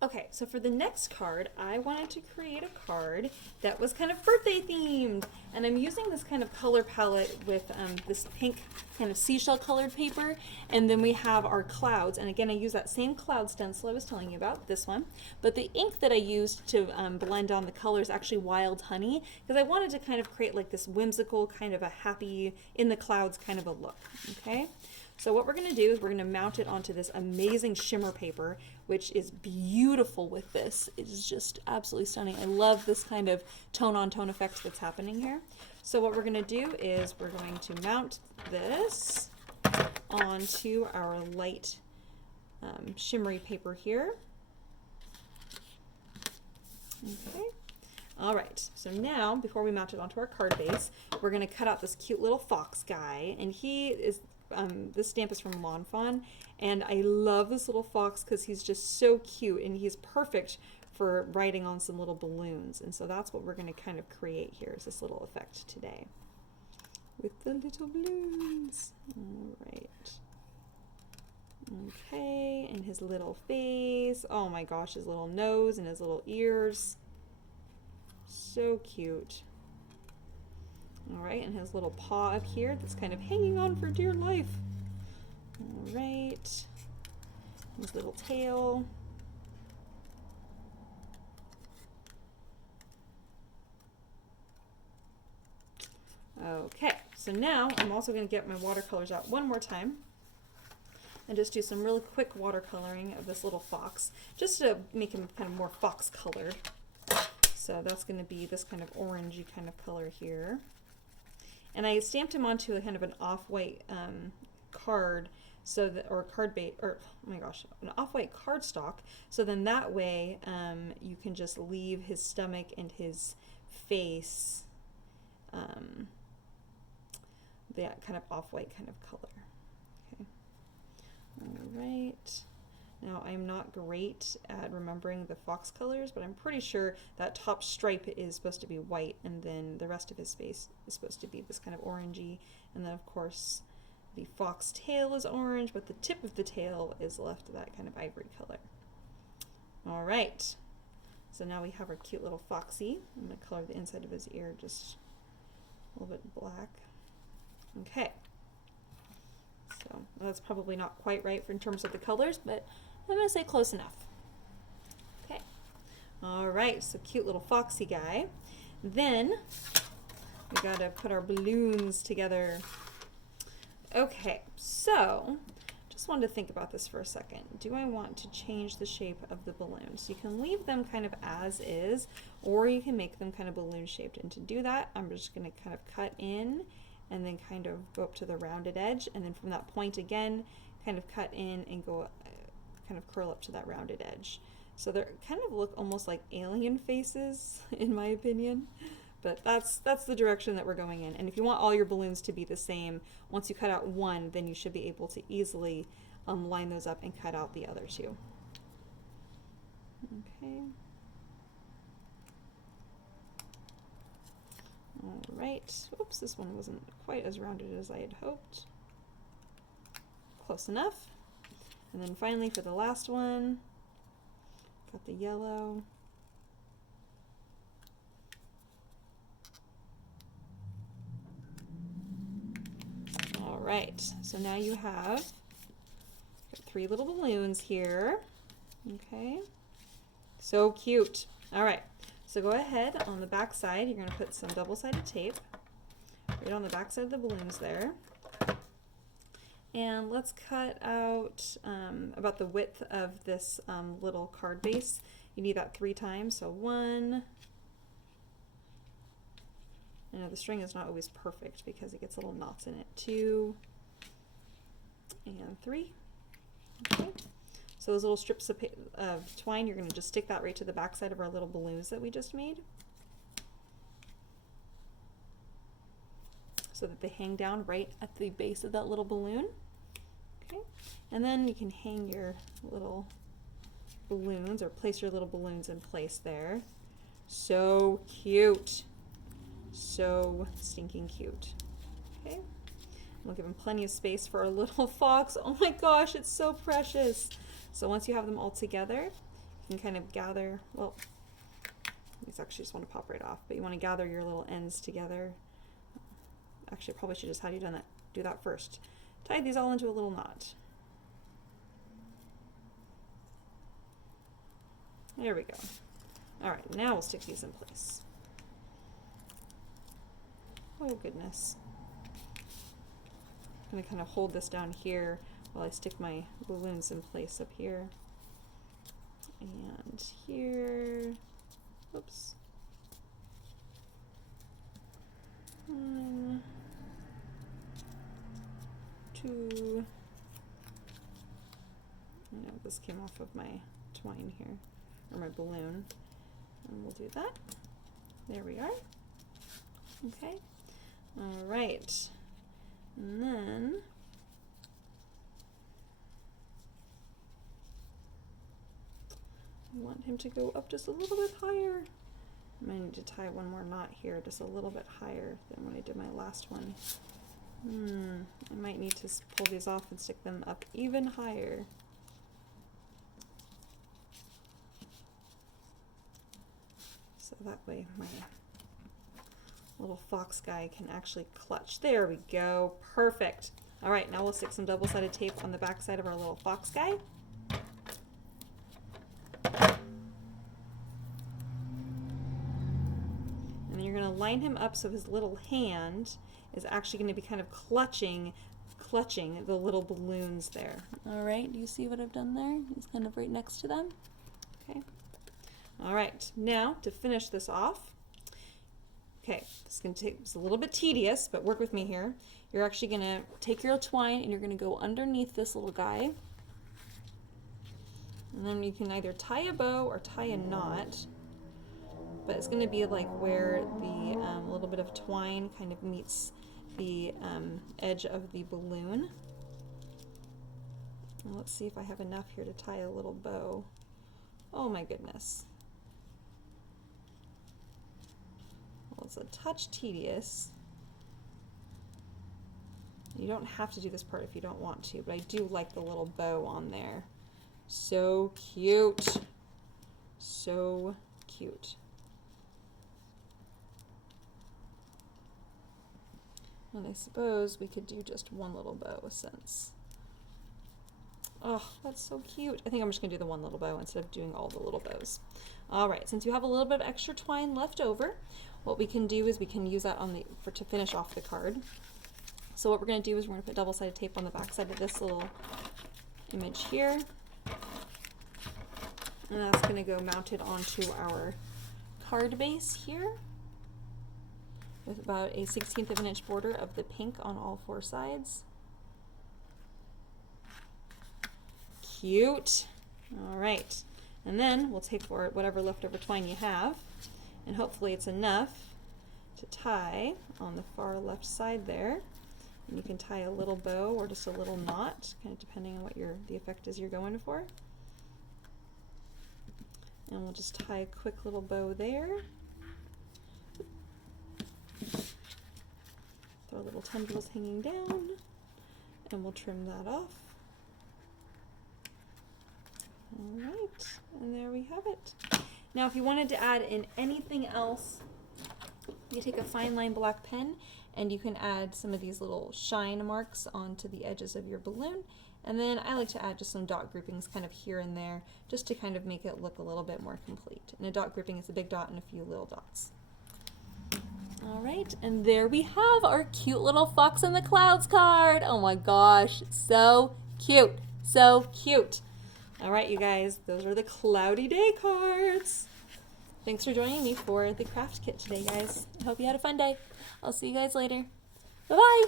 Okay, so for the next card, I wanted to create a card that was kind of birthday themed. And I'm using this kind of color palette with this pink kind of seashell colored paper. And then we have our clouds. And again, I use that same cloud stencil I was telling you about, this one. But the ink that I used to blend on the color is actually wild honey, because I wanted to kind of create like this whimsical, kind of a happy, in the clouds kind of a look, okay? So what we're going to do is we're going to mount it onto this amazing shimmer paper, which is beautiful with this. It is just absolutely stunning. I love this kind of tone-on-tone effect that's happening here. So what we're going to do is we're going to mount this onto our light shimmery paper here. Okay. All right, so now before we mount it onto our card base, we're going to cut out this cute little fox guy, and he is this stamp is from Lawn Fawn, and I love this little fox because he's just so cute and he's perfect for writing on some little balloons. And so that's what we're going to kind of create here, is this little effect today with the little balloons. All right. Okay, and his little face. Oh my gosh, his little nose and his little ears. So cute. All right, and his little paw up here that's kind of hanging on for dear life. All right, his little tail. Okay, so now I'm also going to get my watercolors out one more time and just do some really quick watercoloring of this little fox, just to make him kind of more fox colored. So that's going to be this kind of orangey kind of color here. And I stamped him onto a kind of an off-white card, so that, or card bait, or oh my gosh, an off-white cardstock. So then that way you can just leave his stomach and his face that kind of off-white kind of color. Okay. All right. Now, I'm not great at remembering the fox colors, but I'm pretty sure that top stripe is supposed to be white, and then the rest of his face is supposed to be this kind of orangey. And then, of course, the fox tail is orange, but the tip of the tail is left that kind of ivory color. All right. So now we have our cute little foxy. I'm going to color the inside of his ear just a little bit black. Okay. So that's probably not quite right in terms of the colors, but I'm going to say close enough. Okay. All right, so cute little foxy guy. Then we got to put our balloons together. Okay, so just wanted to think about this for a second. Do I want to change the shape of the balloons? So you can leave them kind of as is, or you can make them kind of balloon shaped. And to do that, I'm just going to kind of cut in and then kind of go up to the rounded edge, and then from that point again, kind of cut in and go kind of curl up to that rounded edge. So they kind of look almost like alien faces, in my opinion. But that's the direction that we're going in. And if you want all your balloons to be the same, once you cut out one, then you should be able to easily line those up and cut out the other two. Okay. All right. Oops, this one wasn't quite as rounded as I had hoped. Close enough. And then finally for the last one, got the yellow. All right, so now you have three little balloons here. Okay, so cute. All right, so go ahead on the back side, you're going to put some double-sided tape right on the back side of the balloons there. And let's cut out about the width of this little card base. You need that 3 times, so 1. I know the string is not always perfect because it gets little knots in it. 2 and 3. Okay. So those little strips of twine, you're going to just stick that right to the back side of our little balloons that we just made, so that they hang down right at the base of that little balloon. Okay, and then you can hang your little balloons, or place your little balloons in place there. So cute. So stinking cute. Okay, we'll give him plenty of space for our little fox. Oh my gosh, it's so precious. So once you have them all together, can kind of gather, well, these actually just want to pop right off, but you want to gather your little ends together. Actually, I probably should just have you do that first. Tie these all into a little knot. There we go. All right, now we'll stick these in place. Oh goodness. I'm gonna kind of hold this down here while I stick my balloons in place up here. And here, oops. 1, 2. I know this came off of my twine here, or my balloon. And we'll do that. There we are. Okay. All right. And then I want him to go up just a little bit higher. I might need to tie one more knot here, just a little bit higher than when I did my last one. I might need to pull these off and stick them up even higher. So that way my little fox guy can actually clutch. There we go. Perfect. All right, now we'll stick some double-sided tape on the back side of our little fox guy. And then you're going to line him up so his little hand is actually going to be kind of clutching the little balloons there. All right, do you see what I've done there? He's kind of right next to them. Okay. All right, now to finish this off, okay, this is going to take, it's a little bit tedious, but work with me here. You're actually going to take your twine and you're going to go underneath this little guy. And then you can either tie a bow or tie a knot, but it's going to be like where the little bit of twine kind of meets the edge of the balloon. And let's see if I have enough here to tie a little bow. Oh my goodness. Well, it's a touch tedious. You don't have to do this part if you don't want to, but I do like the little bow on there. So cute. So cute. And I suppose we could do just one little bow since. Oh, that's so cute. I think I'm just going to do the one little bow instead of doing all the little bows. All right, since you have a little bit of extra twine left over, what we can do is we can use that on to finish off the card. So what we're going to do is we're going to put double-sided tape on the back side of this little image here. And that's going to go mounted onto our card base here, with about a 1/16 of an inch border of the pink on all 4 sides. Cute. All right. And then we'll take for whatever leftover twine you have, and hopefully it's enough to tie on the far left side there. And you can tie a little bow or just a little knot, kind of depending on what the effect is you're going for. And we'll just tie a quick little bow there. Throw little tendrils hanging down, and we'll trim that off. All right, and there we have it. Now, if you wanted to add in anything else, you take a fine line black pen, and you can add some of these little shine marks onto the edges of your balloon. And then I like to add just some dot groupings kind of here and there, just to kind of make it look a little bit more complete. And a dot grouping is a big dot and a few little dots. All right, and there we have our cute little Fox in the Clouds card. Oh my gosh, so cute, so cute. All right, you guys, those are the Cloudy Day cards. Thanks for joining me for the craft kit today, guys. I hope you had a fun day. I'll see you guys later. Bye-bye.